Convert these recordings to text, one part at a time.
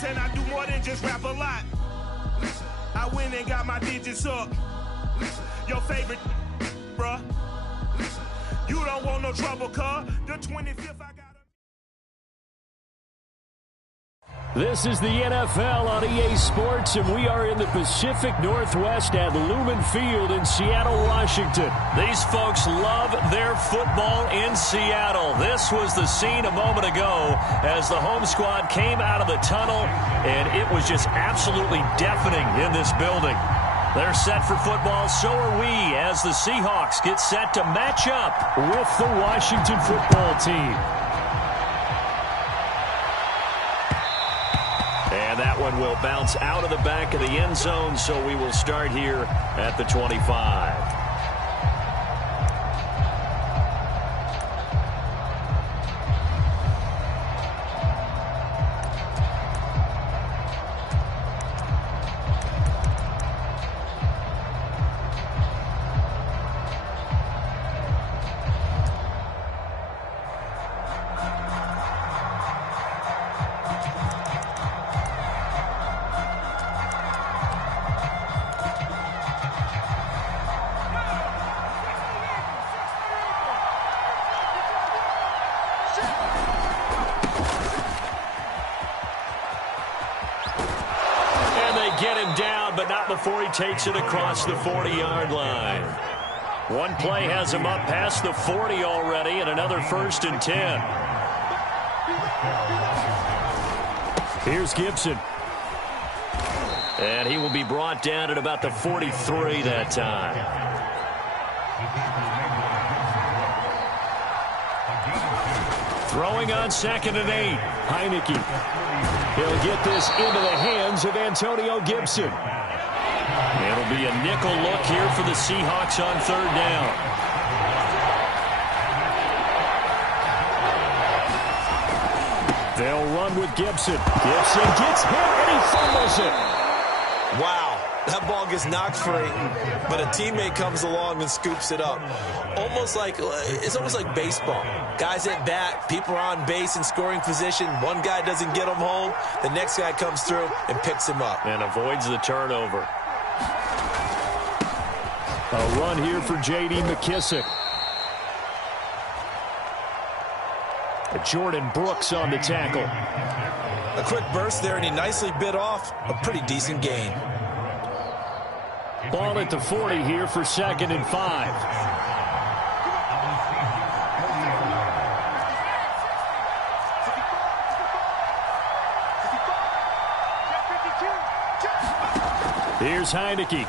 raps and I do more than just rap a lot. I went and got my digits up. Your favorite, bruh. You don't want no trouble, cuz. The 25th I got. This is the NFL on EA Sports, and we are in the Pacific Northwest at Lumen Field in Seattle, Washington. These folks love their football in Seattle. This was the scene a moment ago as the home squad came out of the tunnel, and it was just absolutely deafening in this building. They're set for football, so are we, as the Seahawks get set to match up with the Washington football team. And that one will bounce out of the back of the end zone, so we will start here at the 25. Before he takes it across the 40-yard line. One play has him up past the 40 already, and another 1st and 10. Here's Gibson. And he will be brought down at about the 43 that time. Throwing on 2nd and 8. Heineke. He'll get this into the hands of Antonio Gibson. It'll be a nickel look here for the Seahawks on 3rd down. They'll run with Gibson. Gibson gets hit and he fumbles it. Wow, that ball gets knocked free, but a teammate comes along and scoops it up. It's almost like baseball. Guys at bat, people are on base in scoring position. One guy doesn't get him home. The next guy comes through and picks him up. And avoids the turnover. A run here for J.D. McKissick. Jordan Brooks on the tackle. A quick burst there, and he nicely bit off a pretty decent gain. Ball at the 40 here for 2nd and 5. Here's Heineke.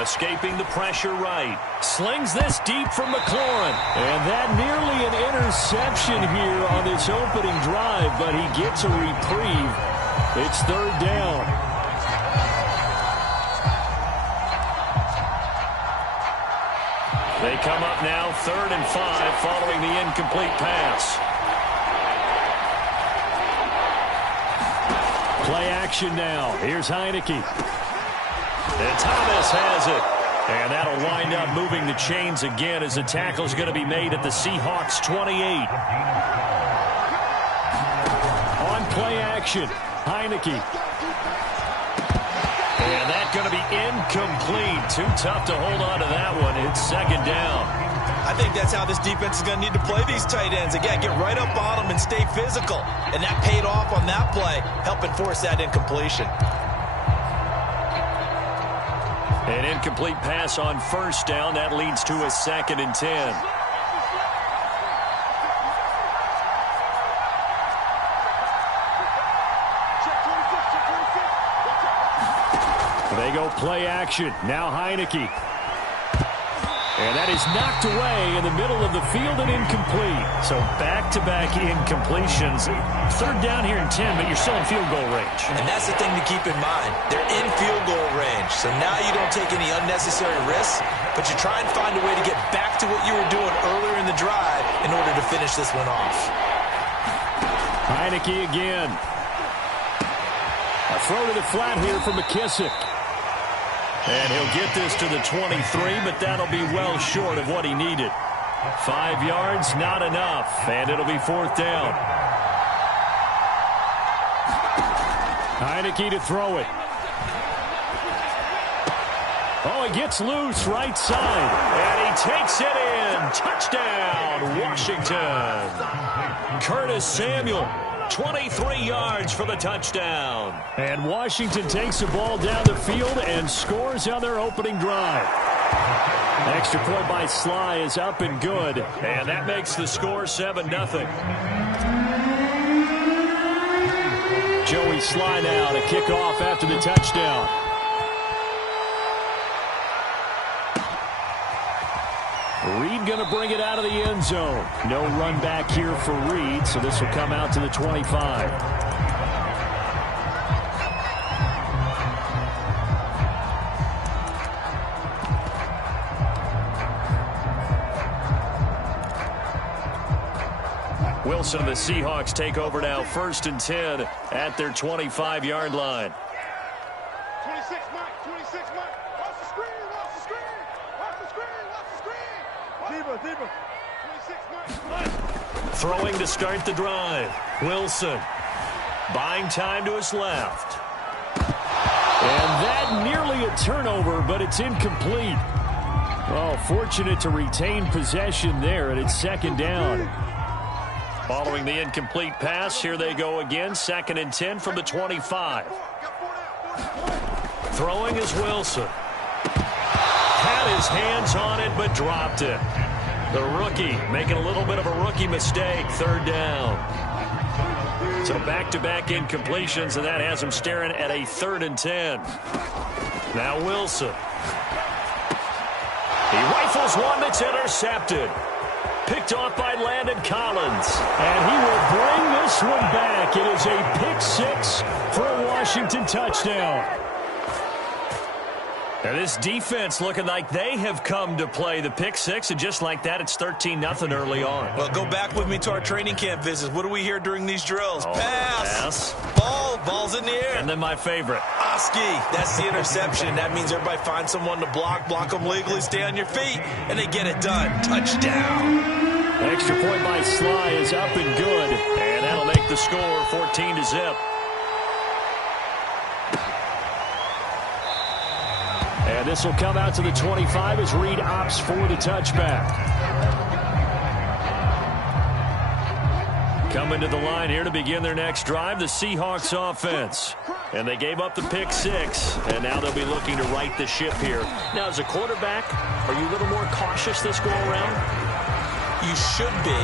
Escaping the pressure right. Slings this deep from McLaurin. And that nearly an interception here on this opening drive, but he gets a reprieve. It's 3rd down. They come up now 3rd and 5 following the incomplete pass. Play action now. Here's Heineke. And Thomas has it. And that'll wind up moving the chains again as the tackle's going to be made at the Seahawks 28. On play action, Heineke. And that's going to be incomplete. Too tough to hold on to that one. It's 2nd down. I think that's how this defense is going to need to play these tight ends. Again, get right up on them and stay physical. And that paid off on that play, helping force that incompletion. An incomplete pass on 1st down. That leads to a 2nd and 10. They go play action. Now Heineke. And that is knocked away in the middle of the field and incomplete. So back-to-back incompletions. 3rd down here in 10, but you're still in field goal range. And that's the thing to keep in mind. They're in field goal range. So now you don't take any unnecessary risks, but you try and find a way to get back to what you were doing earlier in the drive in order to finish this one off. Heineke again. A throw to the flat here for McKissick. And he'll get this to the 23, but that'll be well short of what he needed. 5 yards, not enough, and it'll be 4th down. Heineke to throw it. Oh, he gets loose right side. And he takes it in. Touchdown, Washington. Curtis Samuel, 23 yards for the touchdown. And Washington takes the ball down the field and scores on their opening drive. Extra point by Sly is up and good. And that makes the score 7-0. Joey Sly now to kick off after the touchdown. Reed going to bring it out of the end zone. No run back here for Reed, so this will come out to the 25. Wilson and the Seahawks take over now, 1st and 10 at their 25-yard line. 26, Mike. 26, Mike. Watch the screen. Watch the screen. Watch the screen. Watch the screen. Deeper. 26, Mike. Throwing to start the drive. Wilson buying time to his left. And that nearly a turnover, but it's incomplete. Oh, fortunate to retain possession there, and it's 2nd down. Following the incomplete pass, here they go again. 2nd and 10 from the 25. Throwing is Wilson. Had his hands on it, but dropped it. The rookie making a little bit of a rookie mistake. 3rd down. So back-to-back incompletions, and that has him staring at a 3rd and 10. Now Wilson. He rifles one that's intercepted. Picked off by Landon Collins. And he will bring this one back. It is a pick-6 for a Washington touchdown. And this defense looking like they have come to play the pick-6, and just like that, it's 13-0 early on. Well, go back with me to our training camp visits. What do we hear during these drills? Pass. Ball's in the air. And then my favorite. Oski, that's the interception. That means everybody finds someone to block them legally, stay on your feet, and they get it done. Touchdown. Extra point by Sly is up and good. And that'll make the score 14-0. And this will come out to the 25 as Reed opts for the touchback. Coming to the line here to begin their next drive, the Seahawks offense. And they gave up the pick-6, and now they'll be looking to right the ship here. Now, as a quarterback, are you a little more cautious this go-around? You should be,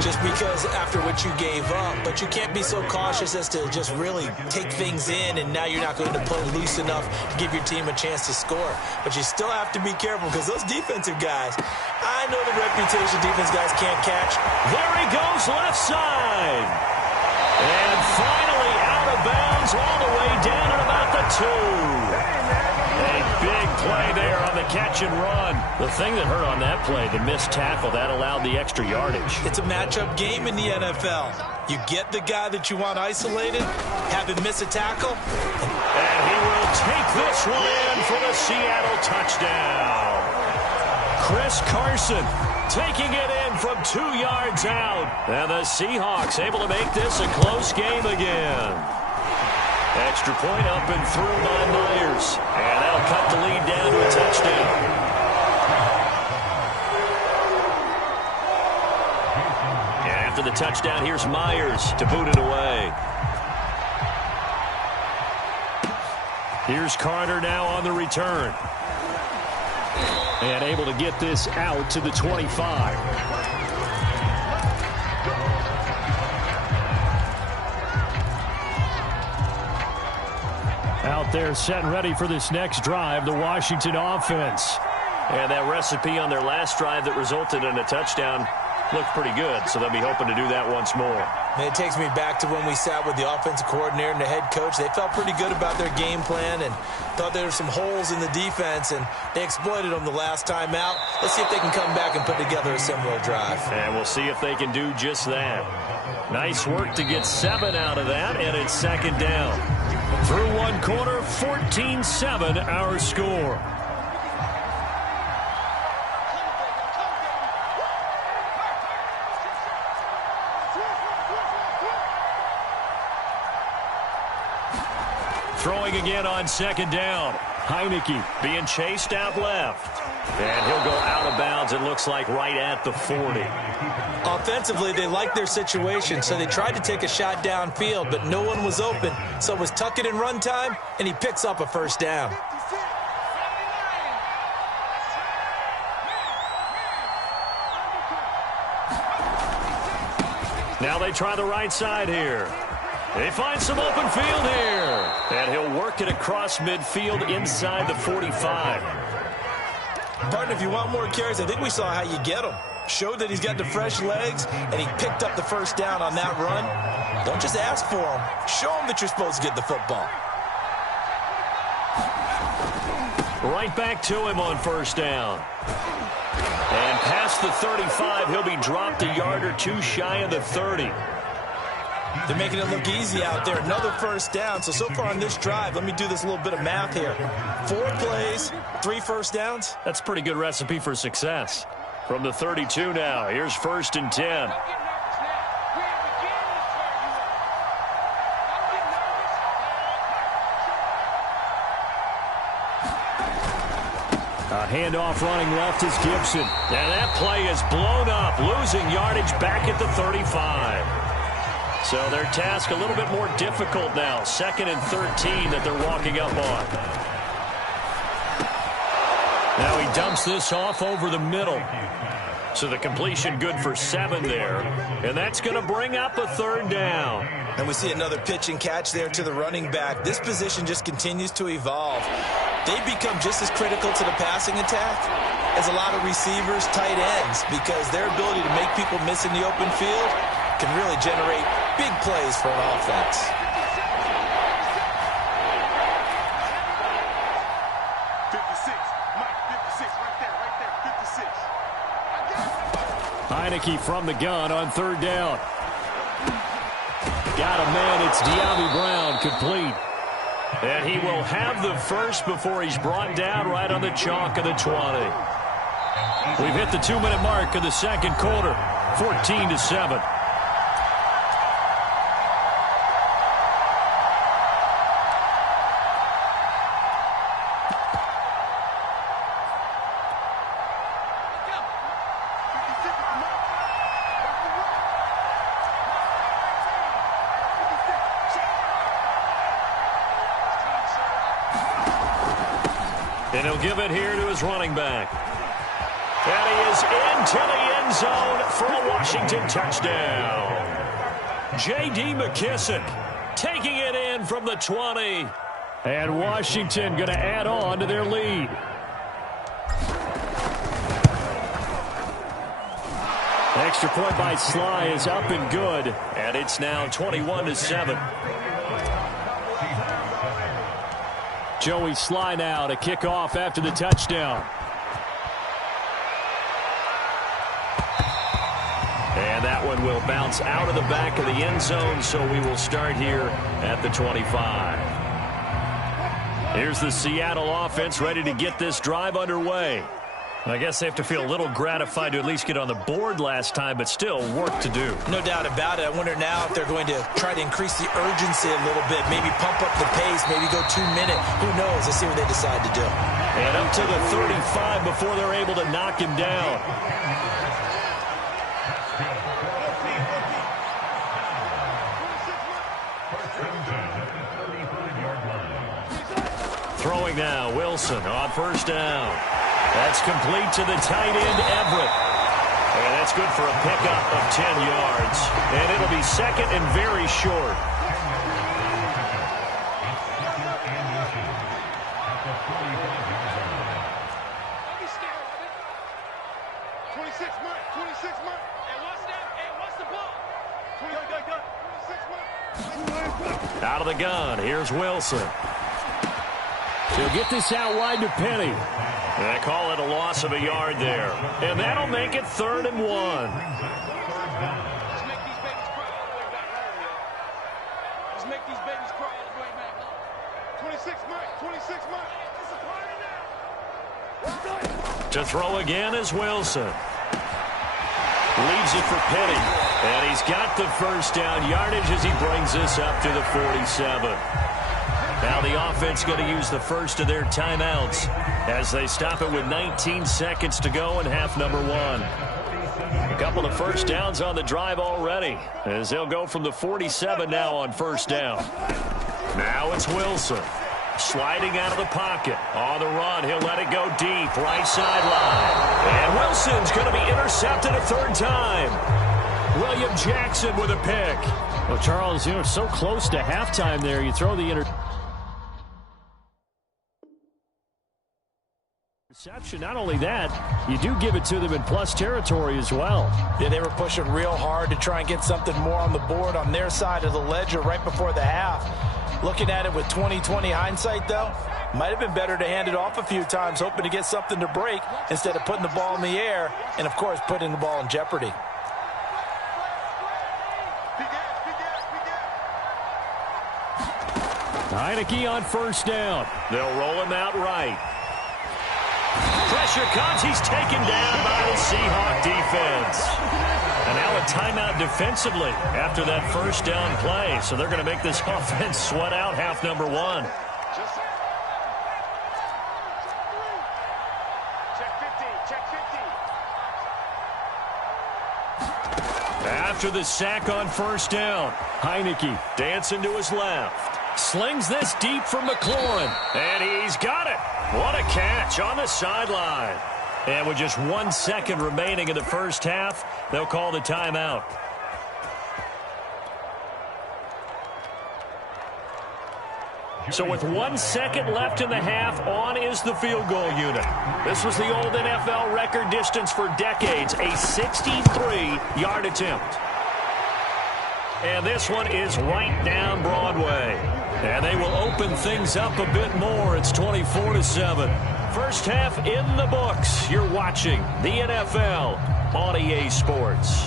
just because after what you gave up. But you can't be so cautious as to just really take things in, and now you're not going to play loose enough to give your team a chance to score. But you still have to be careful, because those defensive guys, I know the reputation defense guys can't catch. There he goes, left side. And finally out of bounds all the way down at about the 2. A big play there on the catch and run. The thing that hurt on that play, the missed tackle, that allowed the extra yardage. It's a matchup game in the NFL. You get the guy that you want isolated, have him miss a tackle. And he will take this one in for the Seattle touchdown. Chris Carson taking it in from 2 yards out. And the Seahawks able to make this a close game again. Extra point up and through by Myers. And that'll cut the lead down to a touchdown. And after the touchdown, here's Myers to boot it away. Here's Carter now on the return. And able to get this out to the 25. Out there set and ready for this next drive, the Washington offense. And that recipe on their last drive that resulted in a touchdown looked pretty good, so they'll be hoping to do that once more. And it takes me back to when we sat with the offensive coordinator and the head coach. They felt pretty good about their game plan and thought there were some holes in the defense, and they exploited them the last time out. Let's see if they can come back and put together a similar drive. And we'll see if they can do just that. Nice work to get 7 out of that, and it's 2nd down. Through one quarter, 14-7 our score. Throwing again on second down. Heineke being chased out left. And he'll go out of bounds, it looks like, right at the 40. Offensively, they liked their situation, so they tried to take a shot downfield, but no one was open. So it was tuck it and run time, and he picks up a first down. Now they try the right side here. They find some open field here. And he'll work it across midfield inside the 45. Partner, if you want more carries, I think we saw how you get them. Showed that he's got the fresh legs, and he picked up the first down on that run. Don't just ask for them. Show them that you're supposed to get the football. Right back to him on first down. And past the 35, he'll be dropped a yard or two shy of the 30. They're making it look easy out there. Another first down. So far on this drive, let me do this little bit of math here. 4 plays, 3 first downs. That's a pretty good recipe for success. From the 32 now, here's 1st and 10. A handoff running left is Gibson. And that play is blown up, losing yardage back at the 35. So their task a little bit more difficult now. 2nd and 13 that they're walking up on. Now he dumps this off over the middle. So the completion good for 7 there. And that's going to bring up a 3rd down. And we see another pitch and catch there to the running back. This position just continues to evolve. They become just as critical to the passing attack as a lot of receivers, tight ends, because their ability to make people miss in the open field can really generate big plays for an offense. Heineke from the gun on 3rd down. Got a man. It's De'Ami Brown, complete. And he will have the first before he's brought down right on the chalk of the 20. We've hit the 2-minute mark of the 2nd quarter. 14-7. And he'll give it here to his running back. And he is into the end zone for a Washington touchdown. J.D. McKissick taking it in from the 20. And Washington going to add on to their lead. Extra point by Sly is up and good. And it's now 21-7. Joey Sly now to kick off after the touchdown. And that one will bounce out of the back of the end zone, so we will start here at the 25. Here's the Seattle offense ready to get this drive underway. I guess they have to feel a little gratified to at least get on the board last time, but still work to do. No doubt about it. I wonder now if they're going to try to increase the urgency a little bit, maybe pump up the pace, maybe go 2-minute. Who knows? Let's see what they decide to do. And up to the 35 before they're able to knock him down. Throwing now, Wilson on 1st down. That's complete to the tight end, Everett. And that's good for a pickup of 10 yards. And it'll be 2nd and very short. Out of the gun, here's Wilson. He'll get this out wide to Penny. They call it a loss of a yard there. And that'll make it 3rd and 1. Let's make these babies cry all the way back home. 26 months. To throw again is Wilson. Leaves it for Penny. And he's got the first down yardage as he brings this up to the 47. Now the offense going to use the first of their timeouts as they stop it with 19 seconds to go in half number 1. A couple of first downs on the drive already as they'll go from the 47 now on first down. Now it's Wilson. Sliding out of the pocket. On the run, he'll let it go deep. Right sideline. And Wilson's going to be intercepted a third time. William Jackson with a pick. Well, Charles, so close to halftime there. You throw the interception. Not only that, you do give it to them in plus territory as well. Yeah, they were pushing real hard to try and get something more on the board on their side of the ledger right before the half. Looking at it with 20/20 hindsight, though, might have been better to hand it off a few times, hoping to get something to break instead of putting the ball in the air and, of course, putting the ball in jeopardy. Heineke on first down. They'll roll him out right. Pressure comes. He's taken down by the Seahawk defense. And now a timeout defensively after that first down play. So they're going to make this offense sweat out half number 1. After the sack on first down, Heineke dancing to his left. Slings this deep from McLaurin. And he's got it. What a catch on the sideline. And with just 1 second remaining in the first half, they'll call the timeout. So with 1 second left in the half, on is the field goal unit. This was the old NFL record distance for decades, a 63-yard attempt. And this one is right down Broadway. And they will open things up a bit more. It's 24-7. First half in the books. You're watching the NFL on EA Sports.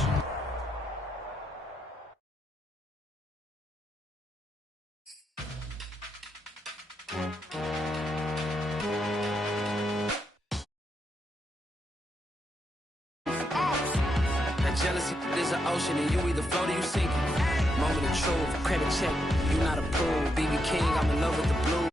That jealousy is an ocean, and you either float or you sink. Moment of truth, credit check, you not approved. BB King, I'm in love with the blue.